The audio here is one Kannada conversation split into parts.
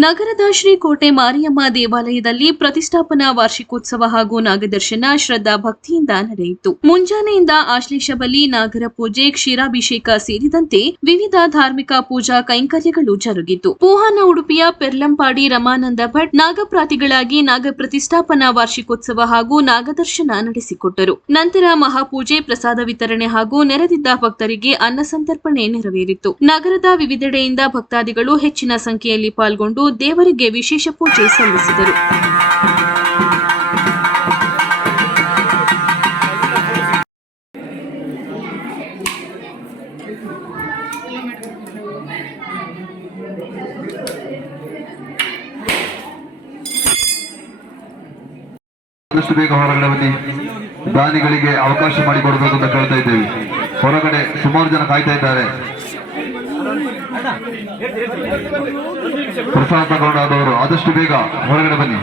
ನಗರದ ಶ್ರೀಕೋಟೆ ಮಾರಿಯಮ್ಮ ದೇವಾಲಯದಲ್ಲಿ ಪ್ರತಿಷ್ಠಾಪನಾ ವಾರ್ಷಿಕೋತ್ಸವ ಹಾಗೂ ನಾಗದರ್ಶನ ಶ್ರದ್ಧಾ ಭಕ್ತಿಯಿಂದ ನಡೆಯಿತು. ಮುಂಜಾನೆಯಿಂದ ಆಶ್ಲೇಷ ಬಲಿ, ನಾಗರ ಪೂಜೆ, ಕ್ಷೀರಾಭಿಷೇಕ ಸೇರಿದಂತೆ ವಿವಿಧ ಧಾರ್ಮಿಕ ಪೂಜಾ ಕೈಂಕರ್ಯಗಳು ಜರುಗಿತು. ಪೂಹಾನ ಉಡುಪಿಯ ಪೆರ್ಲಂಪಾಡಿ ರಮಾನಂದ ಭಟ್ ನಾಗಪ್ರಾತಿಗಳಾಗಿ ನಾಗ ಪ್ರತಿಷ್ಠಾಪನಾ ವಾರ್ಷಿಕೋತ್ಸವ ಹಾಗೂ ನಾಗದರ್ಶನ ನಡೆಸಿಕೊಟ್ಟರು. ನಂತರ ಮಹಾಪೂಜೆ, ಪ್ರಸಾದ ವಿತರಣೆ ಹಾಗೂ ನೆರೆದಿದ್ದ ಭಕ್ತರಿಗೆ ಅನ್ನ ಸಂತರ್ಪಣೆ ನೆರವೇರಿತು. ನಗರದ ವಿವಿಧೆಡೆಯಿಂದ ಭಕ್ತಾದಿಗಳು ಹೆಚ್ಚಿನ ಸಂಖ್ಯೆಯಲ್ಲಿ ಪಾಲ್ಗೊಂಡು ದೇವರಿಗೆ ವಿಶೇಷ ಪೂಜೆ ಸಲ್ಲಿಸಿದರು. ಬೇಗ ಹೊರಗಡೆ ದಾನಿಗಳಿಗೆ ಅವಕಾಶ ಮಾಡಿಕೊಡ್ಬೇಕು ಅಂತ ಕೇಳ್ತಾ ಇದ್ದೇವೆ. ಹೊರಗಡೆ ಸುಮಾರು ಜನ ಕಾಯ್ತಾ ಇದ್ದಾರೆ. ಪ್ರಸಾದ ಅವರು ಆದಷ್ಟು ಬೇಗ ಹೊರಗಡೆ ಬನ್ನಿ.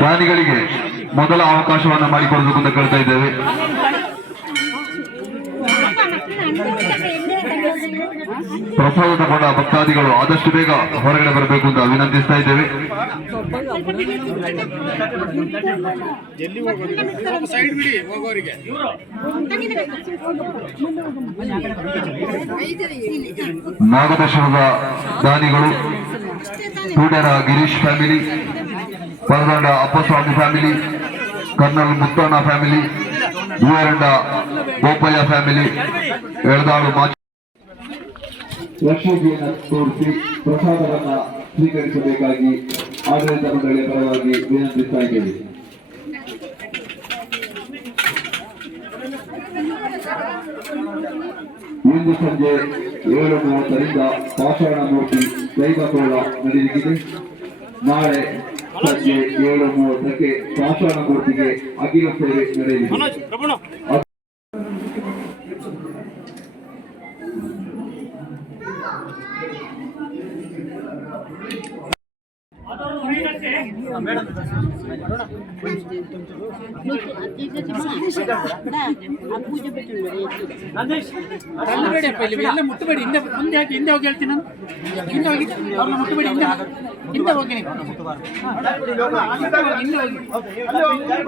ದಾನಿಗಳಿಗೆ ಮೊದಲ ಅವಕಾಶವನ್ನು ಮಾಡಿಕೊಡಬೇಕು ಅಂತ ಕೇಳ್ತಾ ಇದ್ದೇವೆ. ಪ್ರಸಾದ ತಗೊಂಡ ಭಕ್ತಾದಿಗಳು ಆದಷ್ಟು ಬೇಗ ಹೊರಗಡೆ ಬರಬೇಕು ಅಂತ ವಿನಂತಿಸ್ತಾ ಇದ್ದೇವೆ. ನಾಗದರ್ಶನದ ದಾನಿಗಳು ತೂಡರ Girish family, Paradanda Appaswamy family, colonel Muthanna family, Yuvaranda Gopaiah family, ಎಳದಾಳು ಮಾಚ ಲಕ್ಷ್ಮೀಜಿಯನ್ನು ತೋರಿಸಿ ಪ್ರಸಾದವನ್ನ ಸ್ವೀಕರಿಸಬೇಕಾಗಿ ಆಡಳಿತ ಮಂಡಳಿಯ ಪರವಾಗಿ ವಿನಂತಿಸ್ತಾ ಇದ್ದೇವೆ. ಇಂದು ಸಂಜೆ ಏಳು ಮೂವತ್ತರಿಂದ ಪಾಷಾಣ ಮೂರ್ತಿ ದೈವಕೋಳ ನಡೆಯಲಿದೆ ನಾಳೆ ಸಂಜೆ ಏಳು ಮೂವತ್ತಕ್ಕೆ ಪಾಷಾಣ ಮೂರ್ತಿಗೆ ಅಖಿಲ ಸೇವೆ ನಡೆಯಲಿದೆ. ನಂದೀಶ್ ತಳ್ಳಬೇಡಿಯಪ್ಪ ಇಲ್ಲಿ ಎಲ್ಲ ಮುಟ್ಟಬೇಡಿ ಹಿಂದೆ ಮುಂದೆ ಹಾಕಿ ಹಿಂದೆ ಹೋಗಿ ಹೇಳ್ತೀನಿ ನಾನು ಹಿಂದೆ ಹೋಗಿ ಅವ್ರನ್ನ ಮುಟ್ಟಬೇಡಿ ಹಿಂದೆ ಹಿಂದೆ ಹೋಗಿ ನೀವು ಹಾ, ಹಿಂದೆ ಹೋಗಿ, ಹಿಂದೆ ಹೋಗಿ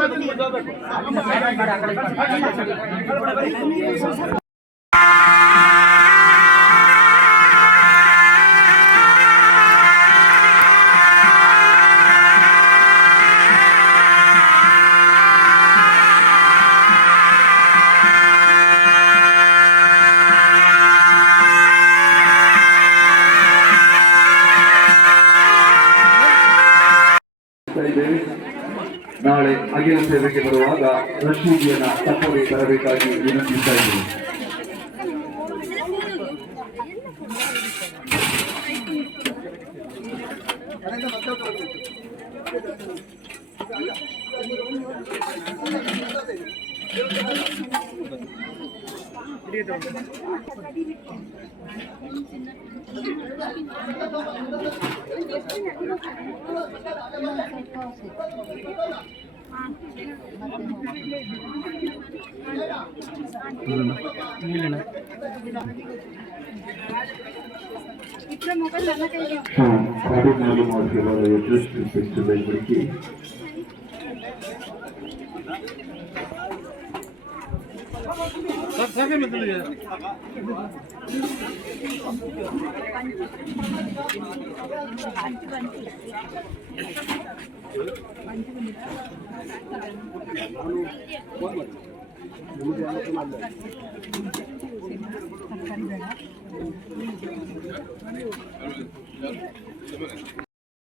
ಮಾಡ್ತಾ ಇದ್ದೇವೆ ನಾಳೆ ಅಖಿಲ ಸೇವೆಗೆ ಬರುವಾಗ ರಶೀದಿಯನ್ನ ತಪ್ಪದೆ ಬರಬೇಕಾಗಿ ವಿನಂತಿಸ್ತಾ ಇದ್ದೇವೆ సారీ మూడు మూడు కిలోల ఎట్లీస్ట్ పెంచబడికి 세 개면 들려.